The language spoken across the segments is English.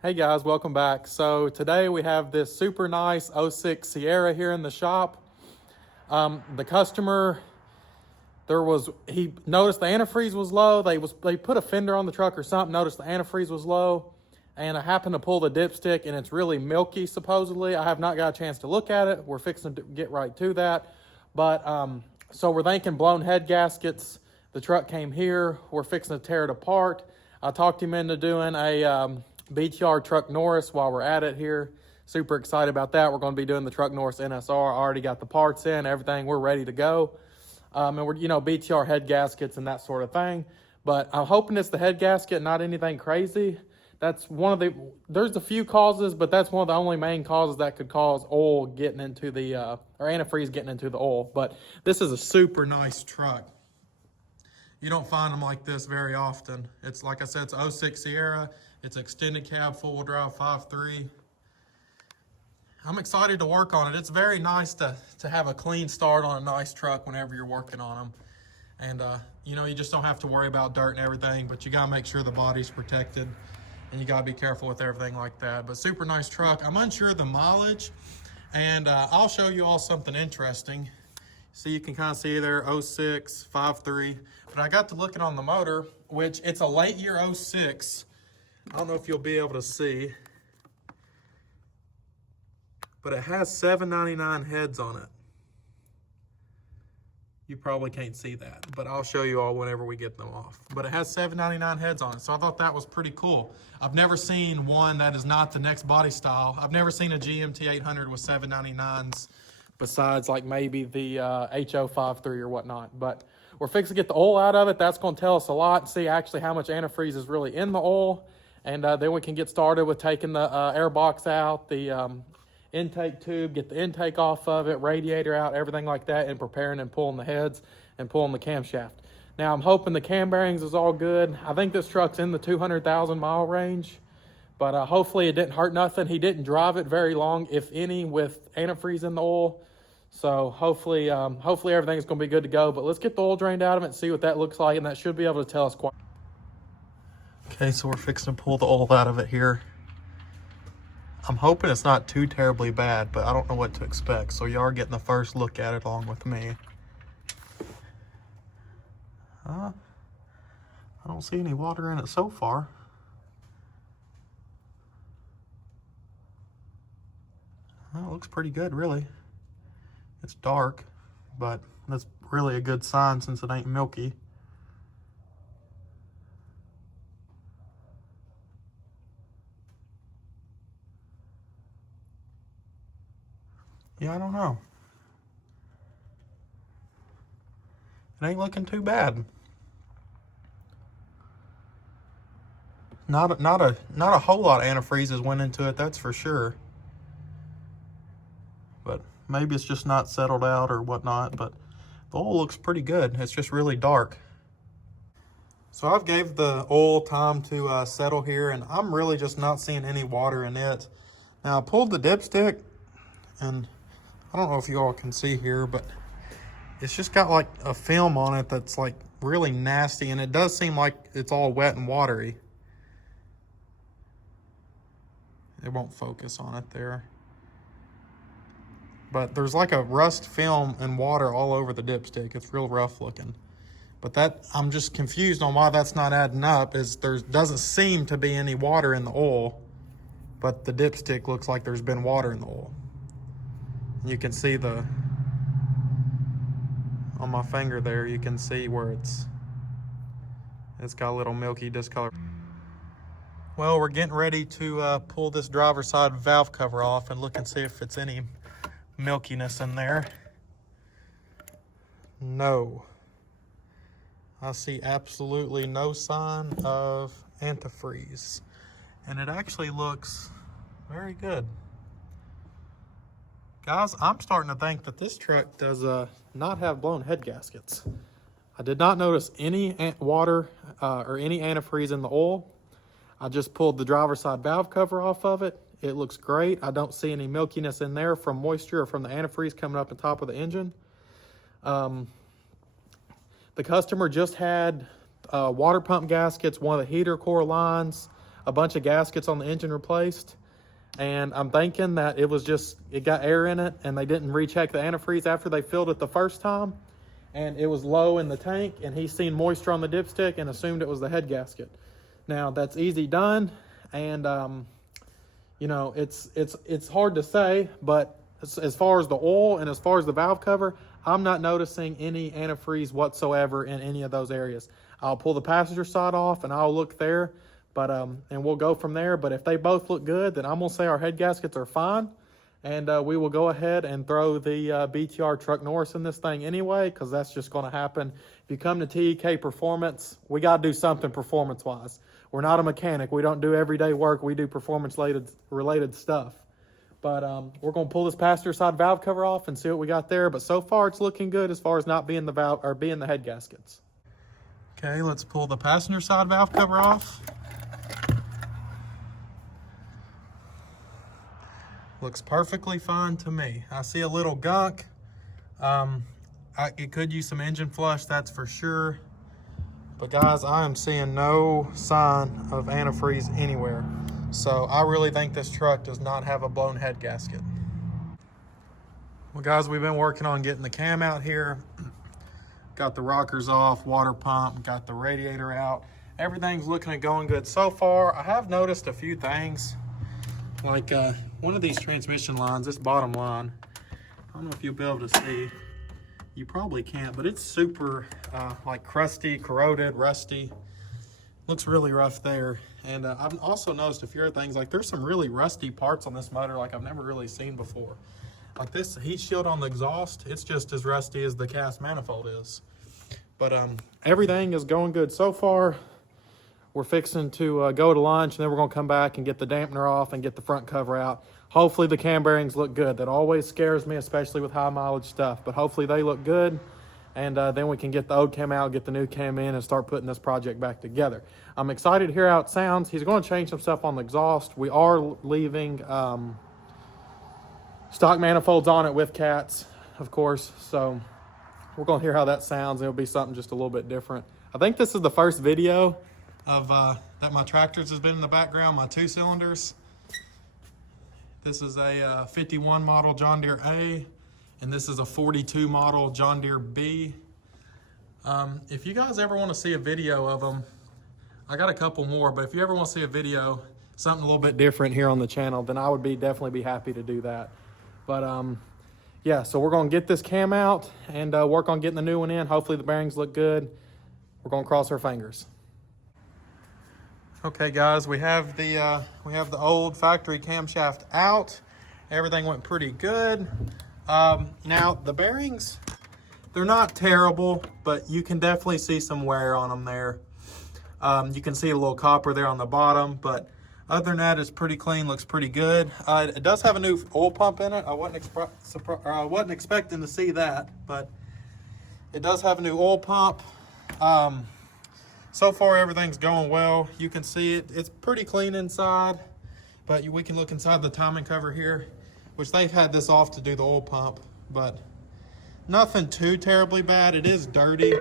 Hey guys, welcome back. So today we have this super nice '06 Sierra here in the shop. The customer, he noticed the antifreeze was low. They put a fender on the truck or something, noticed the antifreeze was low, and I happened to pull the dipstick and it's really milky supposedly. I have not got a chance to look at it. We're fixing to get right to that. But so we're thinking blown head gaskets. The truck came here. We're fixing to tear it apart. I talked him into doing a BTR truck Norris while we're at it here. Super excited about that. We're going to be doing the truck Norris NSR. I already got the parts in, everything. We're ready to go. And we're, BTR head gaskets and that sort of thing. But I'm hoping it's the head gasket, not anything crazy. That's there's a few causes, but that's one of the only main causes that could cause oil getting into the, or antifreeze getting into the oil. But this is a super nice truck. You don't find them like this very often. It's, like I said, it's '06 Sierra. It's extended cab, four-wheel drive, 5.3. I'm excited to work on it. It's very nice to have a clean start on a nice truck whenever you're working on them. And, you just don't have to worry about dirt and everything, but you got to make sure the body's protected, and you got to be careful with everything like that. But super nice truck. I'm unsure of the mileage, and I'll show you all something interesting. So you can kind of see there, '06, 5.3. But I got to looking on the motor, which it's a late year '06. I don't know if you'll be able to see, but it has 799 heads on it. You probably can't see that, but I'll show you all whenever we get them off. But it has 799 heads on it, so I thought that was pretty cool. I've never seen one that is not the next body style. I've never seen a GMT 800 with 799s besides like maybe the HO53 or whatnot. But we're fixing to get the oil out of it. That's going to tell us a lot and see actually how much antifreeze is really in the oil. And then we can get started with taking the air box out, the intake tube, get the intake off of it, radiator out, everything like that, and preparing and pulling the heads and pulling the camshaft. Now, I'm hoping the cam bearings is all good. I think this truck's in the 200,000 mile range, but hopefully it didn't hurt nothing. He didn't drive it very long, if any, with antifreeze in the oil. So hopefully everything's going to be good to go. But let's get the oil drained out of it and see what that looks like, and that should be able to tell us quite. Okay, so we're fixing to pull the oil out of it here. I'm hoping it's not too terribly bad, but I don't know what to expect. So you are getting the first look at it along with me. I don't see any water in it so far. Well, it looks pretty good, really. It's dark, but that's really a good sign since it ain't milky. Yeah, I don't know. It ain't looking too bad. Not a whole lot of antifreezes went into it, that's for sure. But maybe it's just not settled out or whatnot, but the oil looks pretty good. It's just really dark. So I've gave the oil time to settle here, and I'm really just not seeing any water in it. Now I pulled the dipstick, and I don't know if you all can see here, but it's just got like a film on it that's like really nasty, and it does seem like it's all wet and watery. It won't focus on it there. But there's like a rust film and water all over the dipstick. It's real rough looking. But I'm just confused on why that's not adding up, is there doesn't seem to be any water in the oil, but the dipstick looks like there's been water in the oil. You can see on my finger there, you can see where it's got a little milky discolor. Well, we're getting ready to pull this driver's side valve cover off and look and see if it's any milkiness in there. No. I see absolutely no sign of antifreeze. And it actually looks very good. Guys, I'm starting to think that this truck does not have blown head gaskets. I did not notice any water or any antifreeze in the oil. I just pulled the driver's side valve cover off of it. It looks great. I don't see any milkiness in there from moisture or from the antifreeze coming up on top of the engine. The customer just had water pump gaskets, one of the heater core lines, a bunch of gaskets on the engine replaced. And I'm thinking that it got air in it and they didn't recheck the antifreeze after they filled it the first time. And it was low in the tank and he's seen moisture on the dipstick and assumed it was the head gasket. Now that's easy done. And, you know, it's hard to say, but as far as the oil and as far as the valve cover, I'm not noticing any antifreeze whatsoever in any of those areas. I'll pull the passenger side off and I'll look there. But, and we'll go from there. But if they both look good, then I'm going to say our head gaskets are fine. And we will go ahead and throw the BTR truck Norris in this thing anyway, because that's just going to happen. If you come to TEK Performance, we got to do something performance-wise. We're not a mechanic. We don't do everyday work. We do performance-related stuff. But we're going to pull this passenger side valve cover off and see what we got there. But so far, it's looking good as far as not being the valve or being the head gaskets. Okay, let's pull the passenger side valve cover off. Looks perfectly fine to me. I see a little gunk. It could use some engine flush, that's for sure. But guys, I am seeing no sign of antifreeze anywhere. So I really think this truck does not have a blown head gasket. Well guys, we've been working on getting the cam out here. Got the rockers off, water pump, got the radiator out. Everything's looking and going good so far. I have noticed a few things. Like one of these transmission lines, this bottom line, I don't know if you'll be able to see. You probably can't, but it's super like crusty, corroded, rusty. Looks really rough there. And I've also noticed a few other things, like there's some really rusty parts on this motor like I've never really seen before. Like this heat shield on the exhaust, it's just as rusty as the cast manifold is. But everything is going good so far. We're fixing to go to lunch, and then we're going to come back and get the dampener off and get the front cover out. Hopefully the cam bearings look good. That always scares me, especially with high mileage stuff. But hopefully they look good, and then we can get the old cam out, get the new cam in, and start putting this project back together. I'm excited to hear how it sounds. He's going to change some stuff on the exhaust. We are leaving stock manifolds on it with cats, of course. So we're going to hear how that sounds. It'll be something just a little bit different. I think this is the first video of that my tractors has been in the background, my 2 cylinders. This is a 51 model John Deere A, and this is a 42 model John Deere B. If you guys ever want to see a video of them, I got a couple more, but if you ever want to see a video, something a little bit different here on the channel, then I would definitely be happy to do that. But yeah, so we're going to get this cam out and work on getting the new one in. Hopefully the bearings look good. We're going to cross our fingers. Okay guys, we have the old factory camshaft out. Everything went pretty good. Now the bearings, they're not terrible, but you can definitely see some wear on them there. You can see a little copper there on the bottom, but other than that, it's pretty clean, looks pretty good. It does have a new oil pump in it. I wasn't expecting to see that, but it does have a new oil pump. So far, everything's going well. You can see it. It's pretty clean inside, but we can look inside the timing cover here, which they've had this off to do the oil pump, but nothing too terribly bad. It is dirty,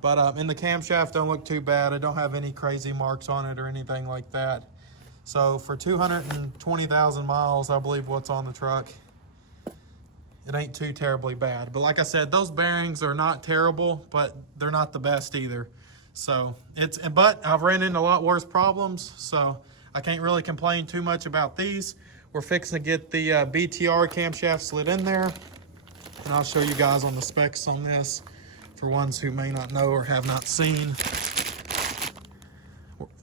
but in the camshaft don't look too bad. I don't have any crazy marks on it or anything like that. So for 220,000 miles, I believe what's on the truck, it ain't too terribly bad. But like I said, those bearings are not terrible, but they're not the best either. So but I've ran into a lot worse problems, so I can't really complain too much about these. We're fixing to get the BTR camshaft slid in there, and I'll show you guys on the specs on this for ones who may not know or have not seen.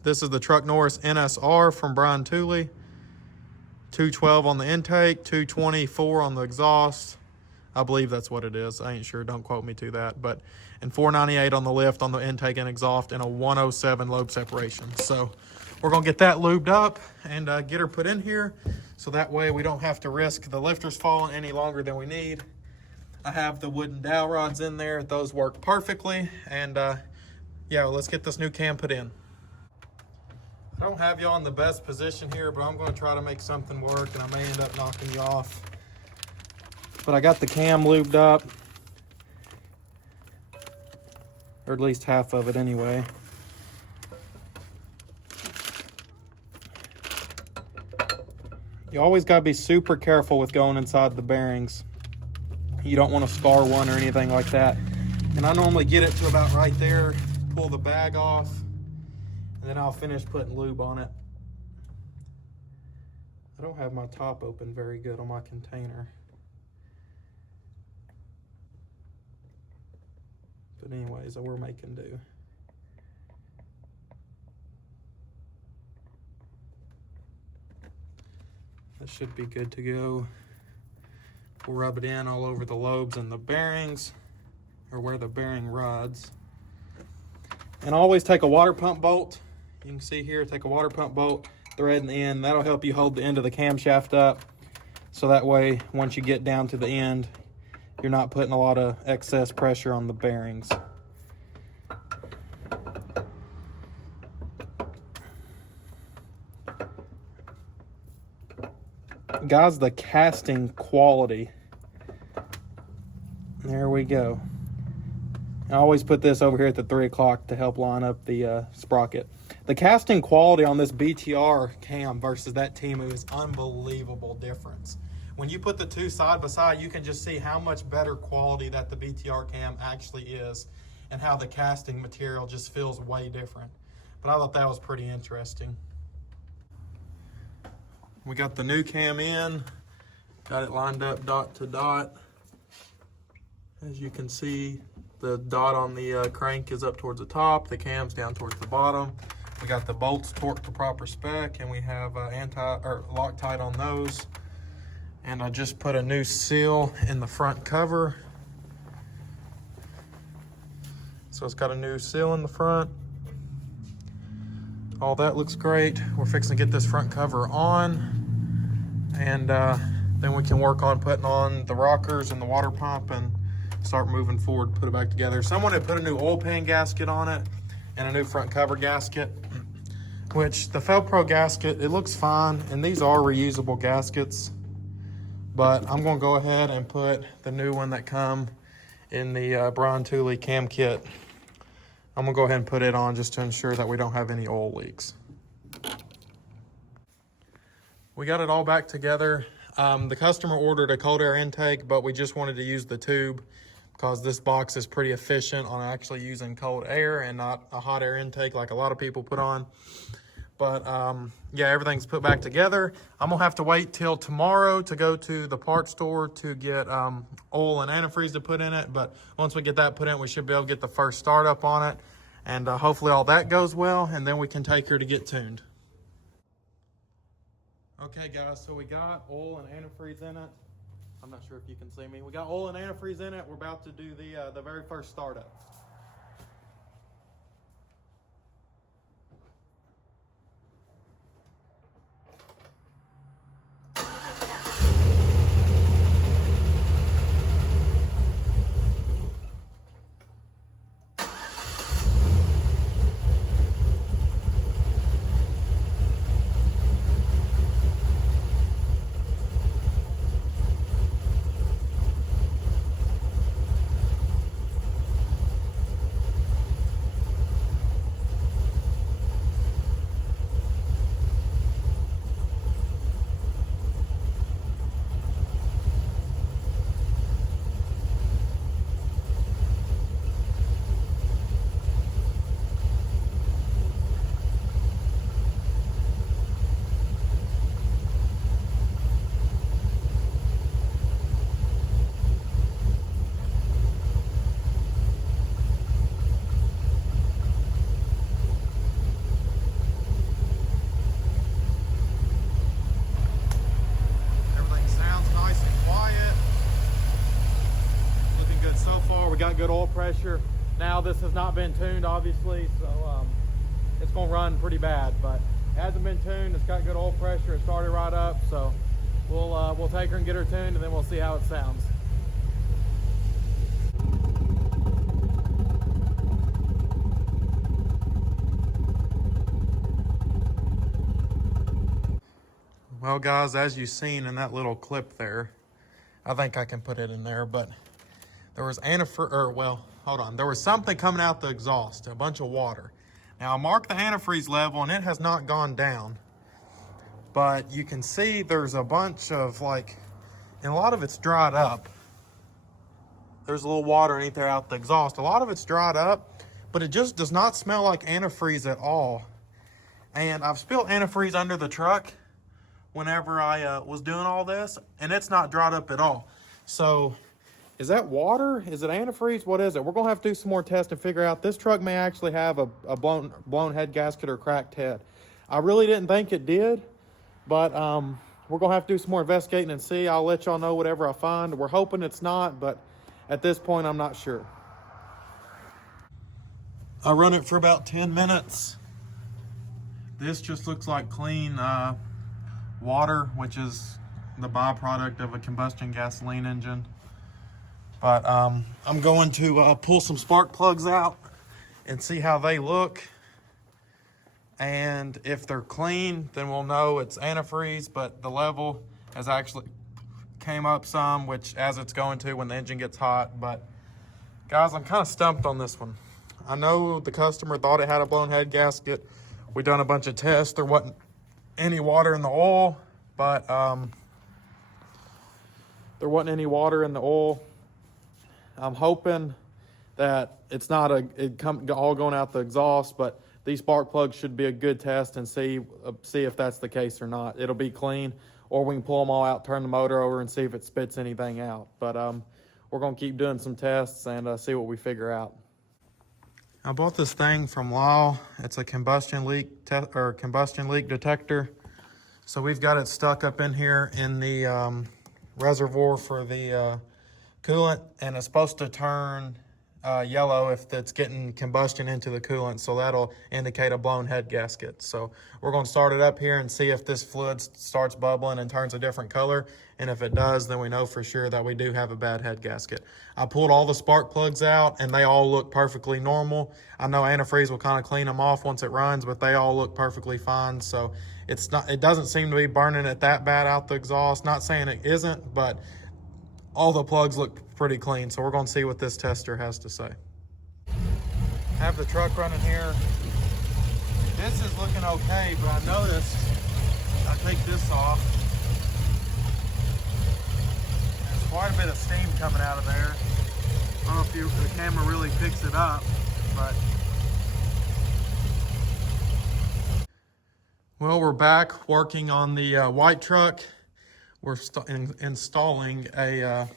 This is the truck Norris NSR from Brian Tooley. 212 on the intake, 224 on the exhaust. I believe that's what it is. I ain't sure, don't quote me to that. But and 498 on the lift on the intake and exhaust, and a 107 lobe separation. So we're gonna get that lubed up and get her put in here, so that way we don't have to risk the lifters falling any longer than we need. I have the wooden dowel rods in there. Those work perfectly. And yeah, let's get this new cam put in. I don't have y'all in the best position here, but I'm going to try to make something work, and I may end up knocking you off. But I got the cam lubed up, or at least half of it anyway. You always got to be super careful with going inside the bearings. You don't want to scar one or anything like that. And I normally get it to about right there, pull the bag off, and then I'll finish putting lube on it. I don't have my top open very good on my container. But anyways, we're making do. That should be good to go. We'll rub it in all over the lobes and the bearings, or where the bearing rods. And always take a water pump bolt. You can see here, take a water pump bolt, thread in the end. That'll help you hold the end of the camshaft up. So that way, once you get down to the end, you're not putting a lot of excess pressure on the bearings. Guys, the casting quality. There we go. I always put this over here at the 3 o'clock to help line up the sprocket. The casting quality on this BTR cam versus that Temu is unbelievable difference. When you put the two side by side, you can just see how much better quality that the BTR cam actually is and how the casting material just feels way different. But I thought that was pretty interesting. We got the new cam in, got it lined up dot to dot. As you can see, the dot on the crank is up towards the top, the cam's down towards the bottom. We got the bolts torqued to proper spec, and we have Loctite on those. And I just put a new seal in the front cover. So it's got a new seal in the front. All that looks great. We're fixing to get this front cover on, and then we can work on putting on the rockers and the water pump and start moving forward, put it back together. Someone had put a new oil pan gasket on it and a new front cover gasket, which the Felpro gasket, it looks fine, and these are reusable gaskets, but I'm gonna go ahead and put the new one that come in the Brian Tooley cam kit. I'm gonna go ahead and put it on just to ensure that we don't have any oil leaks. We got it all back together. The customer ordered a cold air intake, but we just wanted to use the tube because this box is pretty efficient on actually using cold air and not a hot air intake like a lot of people put on. But yeah, everything's put back together. I'm gonna have to wait till tomorrow to go to the parts store to get oil and antifreeze to put in it. But once we get that put in, we should be able to get the first startup on it. And hopefully all that goes well, and then we can take her to get tuned. Okay guys, so we got oil and antifreeze in it. I'm not sure if you can see me. We got oil and antifreeze in it. We're about to do the very first startup. We got good oil pressure. Now this has not been tuned, obviously, so it's gonna run pretty bad, but it hasn't been tuned. It's got good oil pressure. It started right up, so we'll take her and get her tuned, and then we'll see how it sounds. Well guys, as you've seen in that little clip there, I think I can put it in there, but there was there was something coming out the exhaust, a bunch of water. Now I marked the antifreeze level and it has not gone down, but you can see there's a bunch of and a lot of it's dried up. There's a little water underneath there out the exhaust. A lot of it's dried up, but it just does not smell like antifreeze at all. And I've spilled antifreeze under the truck whenever I was doing all this, and it's not dried up at all. So is that water? Is it antifreeze? What is it? We're gonna have to do some more tests and figure out. This truck may actually have a blown head gasket or cracked head. I really didn't think it did, but we're gonna have to do some more investigating and see. I'll let y'all know whatever I find. We're hoping it's not, but at this point, I'm not sure. I run it for about 10 minutes. This just looks like clean water, which is the byproduct of a combustion gasoline engine. But I'm going to pull some spark plugs out and see how they look. And if they're clean, then we'll know it's antifreeze, but the level has actually came up some, which as it's going to when the engine gets hot. But guys, I'm kind of stumped on this one. I know the customer thought it had a blown head gasket. We done a bunch of tests. There wasn't any water in the oil, but there wasn't any water in the oil. I'm hoping that it's not all going out the exhaust, but these spark plugs should be a good test and see if that's the case or not. It'll be clean, or we can pull them all out, turn the motor over, and see if it spits anything out. But we're gonna keep doing some tests and see what we figure out. I bought this thing from Lyle. It's a combustion leak detector. So we've got it stuck up in here in the reservoir for the coolant, and it's supposed to turn yellow if it's getting combustion into the coolant, so that'll indicate a blown head gasket. So we're going to start it up here and see if this fluid starts bubbling and turns a different color, and if it does, then we know for sure that we do have a bad head gasket. I pulled all the spark plugs out and they all look perfectly normal. I know antifreeze will kind of clean them off once it runs, but they all look perfectly fine. So it doesn't seem to be burning it that bad out the exhaust. Not saying it isn't, but all the plugs look pretty clean. So we're going to see what this tester has to say. Have the truck running here. This is looking okay, but I noticed I take this off. There's quite a bit of steam coming out of there. I don't know if the camera really picks it up, but well, we're back working on the white truck. We're installing a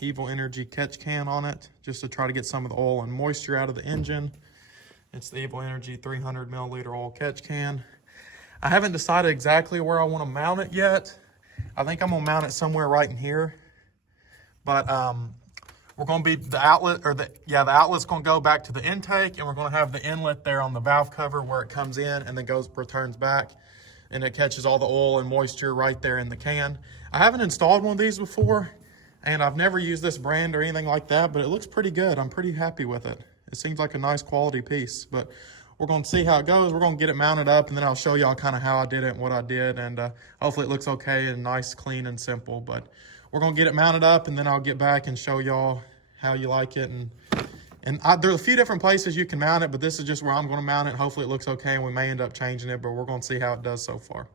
Evil Energy catch can on it just to try to get some of the oil and moisture out of the engine. It's the Evil Energy 300 milliliter oil catch can. I haven't decided exactly where I want to mount it yet. I think I'm gonna mount it somewhere right in here. But we're gonna be the outlet's gonna go back to the intake, and we're gonna have the inlet there on the valve cover where it comes in and then returns back, and it catches all the oil and moisture right there in the can. I haven't installed one of these before, and I've never used this brand or anything like that, but it looks pretty good. I'm pretty happy with it. It seems like a nice quality piece, but we're going to see how it goes. We're going to get it mounted up, and then I'll show y'all kind of how I did it and what I did, and hopefully it looks okay and nice, clean, and simple. But we're going to get it mounted up, and then I'll get back and show y'all how you like it. And there's a few different places you can mount it, but this is just where I'm going to mount it. Hopefully it looks okay, and we may end up changing it, but we're going to see how it does so far.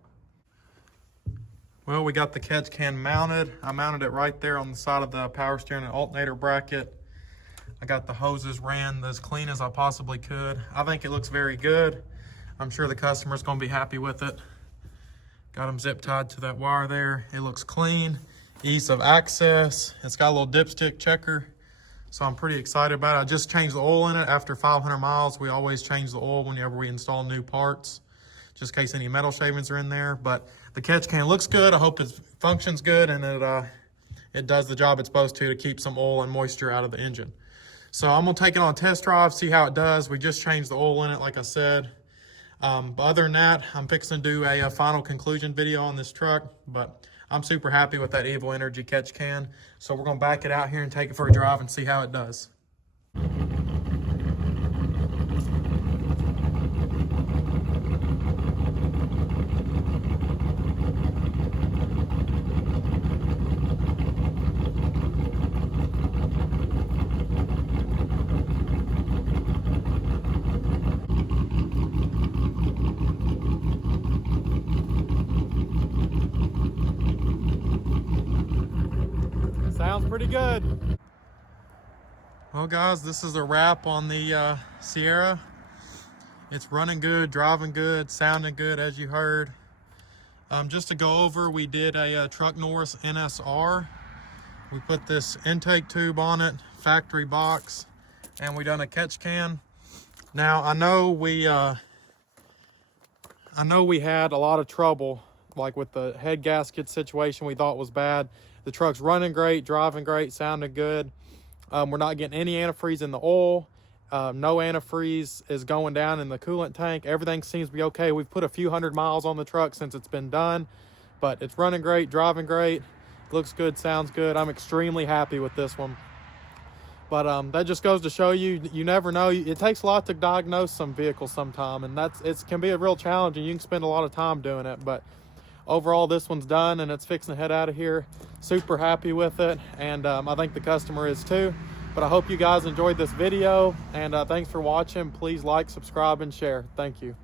Well, we got the catch can mounted. I mounted it right there on the side of the power steering and alternator bracket. I got the hoses ran as clean as I possibly could. I think it looks very good. I'm sure the customer's gonna be happy with it. Got them zip tied to that wire there. It looks clean, ease of access. It's got a little dipstick checker, so I'm pretty excited about it. I just changed the oil in it after 500 miles. We always change the oil whenever we install new parts, just in case any metal shavings are in there. But the catch can looks good. I hope it functions good, and it does the job it's supposed to keep some oil and moisture out of the engine. So I'm gonna take it on a test drive, see how it does. We just changed the oil in it, like I said. But other than that, I'm fixing to do a final conclusion video on this truck, but I'm super happy with that Evil Energy catch can. So we're gonna back it out here and take it for a drive and see how it does. pretty good. Well guys, this is a wrap on the Sierra. It's running good, driving good, sounding good as you heard. Just to go over, we did a truck Norris NSR. We put this intake tube on it, factory box, and we done a catch can. Now I know we had a lot of trouble, like with the head gasket situation. We thought was bad. The truck's running great, driving great, sounding good. We're not getting any antifreeze in the oil. No antifreeze is going down in the coolant tank. Everything seems to be okay. We've put a few hundred miles on the truck since it's been done, but it's running great, driving great, looks good, sounds good. I'm extremely happy with this one. But that just goes to show you, you never know. It takes a lot to diagnose some vehicles sometime, and it can be a real challenge, and you can spend a lot of time doing it. But overall, this one's done, and it's fixing to head out of here. Super happy with it, and I think the customer is too. But I hope you guys enjoyed this video, and thanks for watching. Please like, subscribe, and share. Thank you.